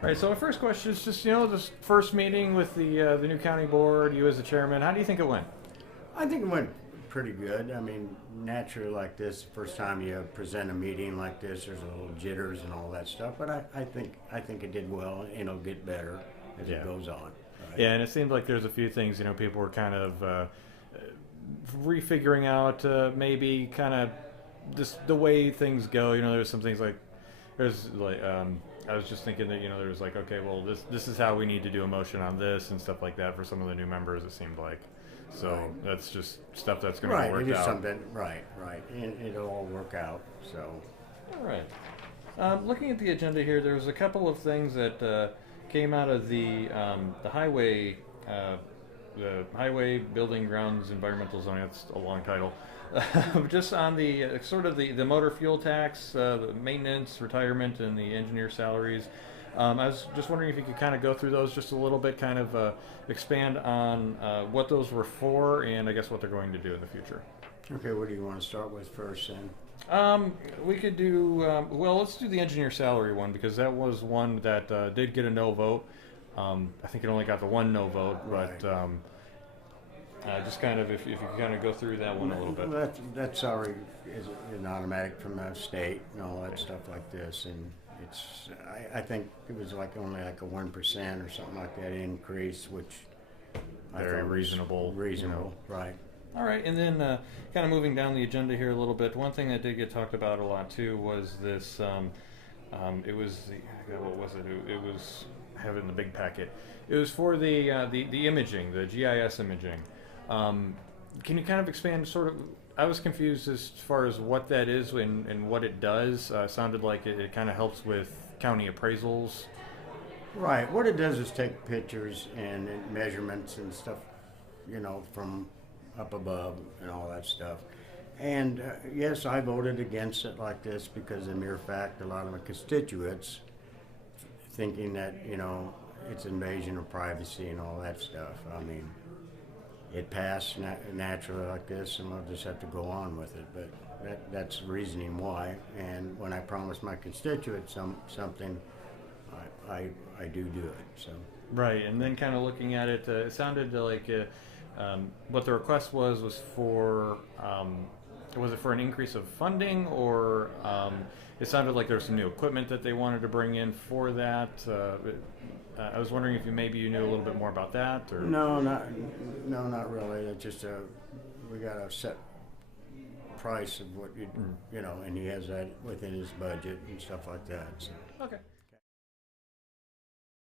Right. So my first question is just this first meeting with the new county board. You as the chairman, how do you think it went? I think it went pretty good. I mean, naturally, like this, first time you present a meeting like this, there's a little jitters and all that stuff. But I think it did well, and it'll get better as it goes on. Right? Yeah, and it seemed like there's a few things people were kind of refiguring out, maybe kind of just the way things go. There's some things like there's like I was just thinking that there's like, okay, well this is how we need to do a motion on this and stuff like that for some of the new members. It seemed like. So Right. that's just stuff that's going to Right, work it is out. something. Right, and it'll all work out. So, All right. Looking at the agenda here, there was a couple of things that came out of the highway, building grounds environmental zoning. That's a long title. Just on the sort of the motor fuel tax, the maintenance, retirement, and the engineer salaries. I was just wondering if you could kind of go through those just a little bit, kind of expand on what those were for, and I guess what they're going to do in the future. okay, what do you want to start with first then? We could do, well, let's do the engineer salary one because that was one that did get a no vote. I think it only got the one no vote, but just kind of if you could kind of go through that one a little bit. Well, that salary is an automatic from the state and all that stuff like this, and it's I think it was like only like a 1% or something like that increase, which I Very thought was reasonable. Reasonable, right? All right, and then kind of moving down the agenda here a little bit. One thing that did get talked about a lot too was this. It was what was it? It was having the big packet. It was for the imaging, the GIS imaging. Can you kind of expand sort of? I was confused as far as what that is and what it does. Sounded like it kind of helps with county appraisals. Right. What it does is take pictures and measurements and stuff, from up above and all that stuff. And yes, I voted against it like this because of the mere fact a lot of my constituents thinking that, it's invasion of privacy and all that stuff. I mean, it passed naturally like this, and we'll just have to go on with it. But that's the reasoning why. And when I promise my constituents something, I do it. So. Right, and then kind of looking at it, it sounded like what the request was for. Was it for an increase of funding, or it sounded like there was some new equipment that they wanted to bring in for that? I was wondering if maybe you knew a little bit more about that, or no, not really. It's just we got a set price of what and he has that within his budget and stuff like that. So. okay.